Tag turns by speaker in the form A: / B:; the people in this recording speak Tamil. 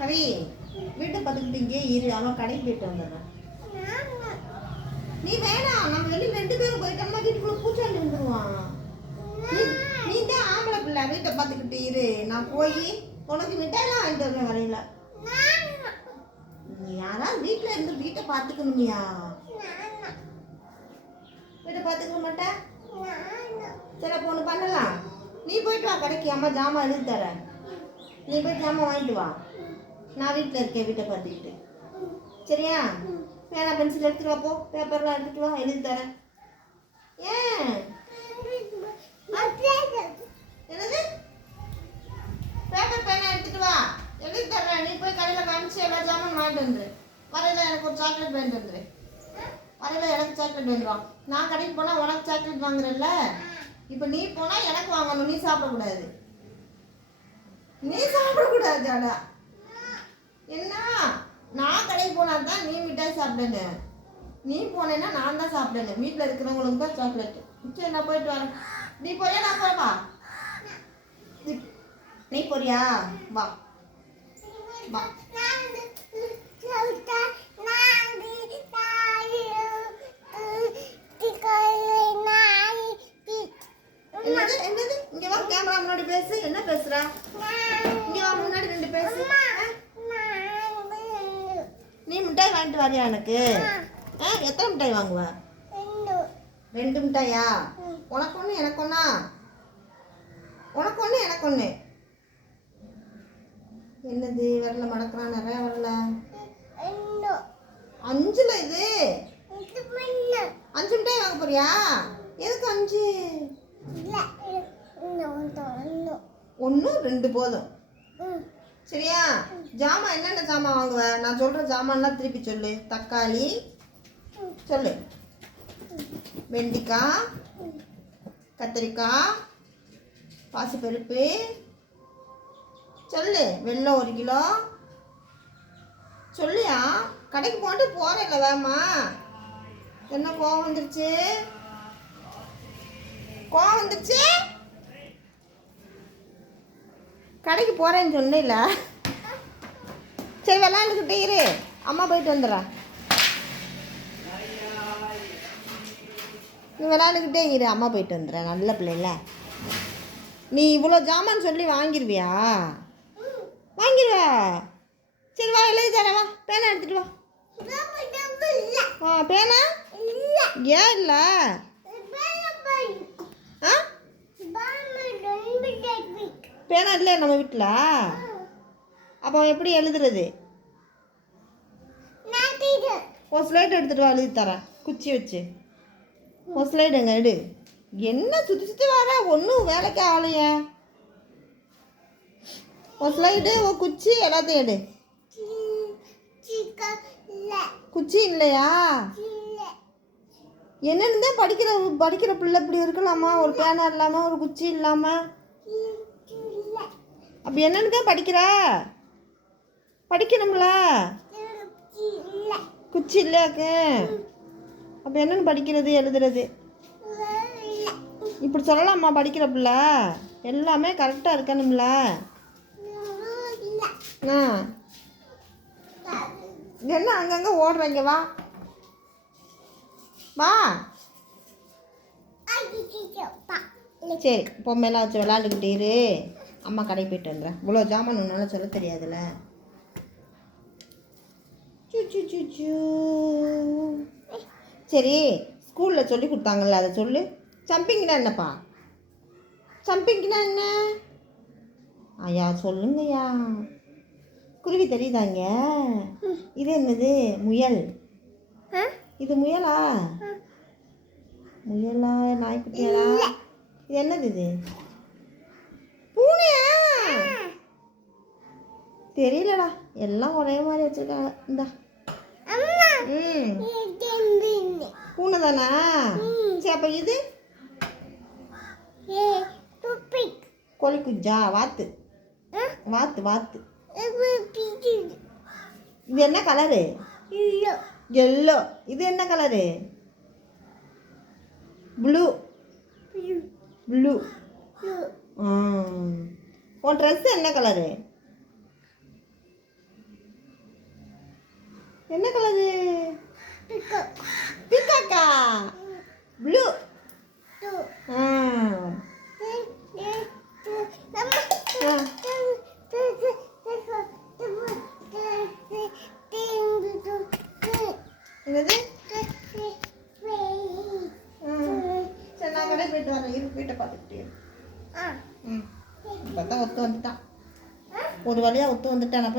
A: கவி வீட்டை பார்த்துக்கிட்டு இங்கே இரு. அவன் கடைக்கு போயிட்டு வந்துடுறான் நீ வேணாம். நம்ம வெளியே ரெண்டு பேரும் போயிட்டோம்னா வீட்டுக்குள்ள பூச்சாண்டி வந்துடுவான் நீ தான் ஆம்பளை பிள்ளை. வீட்டை பார்த்துக்கிட்டு இரு. நான் போய் உனக்கு மிட்டாயெல்லாம் வாங்கிட்டு வருவேன் வரையில நீ யாராவது வீட்டில் இருந்து வீட்டை பார்த்துக்கணுமியா. வீட்டை பார்த்துக்க மாட்டேன் சரி அப்போ ஒன்று பண்ணலாம். நீ போயிட்டு வா கடைக்கு. அம்மா ஜாமான் எழுதி தரேன். நீ போய் ஜாமான் வாங்கிட்டு வா. நான் வீட்டில் இருக்கேன் வீட்டை பார்த்துக்கிட்டு. சரியா? பேனா பென்சில் எடுத்துகிட்டு வாப்போ போ. பேப்பர்லாம் எடுத்துட்டு வா எழுதி தரேன். ஏன்? என்னது? பேப்பர் பேனா எடுத்துகிட்டு வா. எழுதி தர்றேன் நீ போய் கடையில் காமிச்சு எல்லா ஜாமான் வாங்கிட்டு வந்துரு. வரையில எனக்கு ஒரு சாக்லேட் வாங்கிட்டு வந்துரு. வரையில எனக்கு சாக்லேட் வந்துடும் நான் கடைக்கு போனால் உனக்கு சாக்லேட் வாங்குறேன்ல? இப்போ நீ போனால் எனக்கு வாங்கணும். நீ சாப்பிடக்கூடாது. நீ சாப்பிடக்கூடாது அடா என்ன? நான் கடைக்கு போனா தான் நீ மிட்டாய் சாப்பிடணும் நீ போனேன்னா நான் தான் சாப்பிடணும் வீட்டில் இருக்கிறவங்களுக்கு தான் சாக்லேட் சரி நான் போயிட்டு வரேன் நீ போறியா நான் போறப்பா நீ- போறியா? வா. வா. என்னது? இங்க வா கேமரா முன்னாடி பேசு. என்ன பேசுற? இங்க வா முன்னாடி ரெண்டு பேசு. மிட்டாய் வாங்கிட்டு வரியா எனக்கு? ஆ. எத்தனை மிட்டாய் வாங்குவ? ரெண்டு. மிட்டாயா? உனக்கு ஒன்று எனக்கு ஒன்றா உனக்கு ஒன்று எனக்கு ஒன்று என்னது வரல மடக்கிறான் நிறைய வரல. அஞ்சுல இது? அஞ்சு மிட்டாய். வாங்க போறியா? எதுக்கு அஞ்சு? ஒன்று ரெண்டு போதும். சரியா? ஜாமான் என்னென்ன ஜாமான் வாங்குவ? நான் சொல்கிற ஜாமான்லாம் திருப்பி சொல்லு. தக்காளி சொல்லு. வெண்டிக்காய் கத்திரிக்காய் பாசிப்பருப்பு சொல்லு. வெள்ளம் ஒரு கிலோ. சொல்லியா? கடைக்கு போட்டு போகிறேன்ல வேமா என்ன கோவம் வந்துருச்சு? கோவம் வந்துருச்சு? கடைக்கு போகிறேன்னு சொன்னேல. சரி விளாண்டுக்கிட்டே இரு. அம்மா போயிட்டு வந்துடுறேன் நீ விளாண்டுக்கிட்டே இரு. அம்மா போயிட்டு வந்துடுறேன் நல்ல பிள்ளைல. நீ இவ்வளோ ஜாமான் சொல்லி வாங்கிருவியா? வாங்கிருவா? சரி வா எழுதி தரேன் வா. பேனா எடுத்துட்டு வா. ஆ பேனா? ஏன் இல்லை? பேனா இல்லை நம்ம வீட்டில்? அப்போ எப்படி எழுதுறது? ஒரு ஸ்லைட் எடுத்துகிட்டு வா எழுதி தரேன். குச்சி வச்சு. ஒரு ஸ்லைடுங்க எடு என்ன சுற்றி சுற்றி வர? ஒன்றும் வேலைக்கு ஆகலையே ஒரு ஸ்லைடு ஒரு குச்சி எல்லாத்தையும் எடு. குச்சி இல்லையா? என்னென்னு தான் படிக்கிற படிக்கிற பிள்ளை இப்படி இருக்கலாமா? ஒரு பேனா இல்லாமல் ஒரு குச்சி இல்லாமல் அப்போ என்னன்னு தான் படிக்கிறா? படிக்கணும்ல? குச்சி இல்லையாக்கு அப்போ என்னன்னு படிக்கிறது எழுதுறது? இப்படி சொல்லலாமா படிக்கிற பிள்ளை? எல்லாமே கரெக்டாக இருக்கணும்ல? ஆ. என்ன அங்கங்கே ஓடுறீங்க வா. வா. சரி பொம்மையெல்லாம் வச்சு விளாண்டுக்கிட்டீரு அம்மா கடைக்கு போயிட்டு வந்துடுறேன் இவ்வளோ ஜாமான் உன்னால சொல்ல தெரியாதுல்ல. சரி ஸ்கூலில் சொல்லி கொடுத்தாங்கல்ல அதை சொல்லு. சம்பிங்னா என்னப்பா? சம்பிங்னா என்ன? ஐயா சொல்லுங்கய்யா. குருவி தெரியுதாங்க இது என்னது? முயல். இது முயலா? முயலா நாய்க்குட்டியாடா இது என்னது இது? தெரியலடா. எல்லாம் ஒரே மாதிரி வச்சிருக்காங்க. இந்தா. பூனை தானா சரி அப்போ இது? கோழி குஞ்சா வாத்து. வாத்து வாத்து. இது என்ன கலரு? எல்லோ. இது என்ன கலரு? ப்ளூ. ப்ளூ. உன் ட்ரெஸ் என்ன கலரு
B: என்ன கலரு பிக்காக்கா ப்ளூ என்னது? சரி நான் கடைக்கு போயிட்டு வரேன். இரு வீட்டை பார்த்துக்கிட்டே இரு. ஒத்து வந்துட்டான் ஒரு வழியாக ஒத்து வந்துட்டான் நான் போய்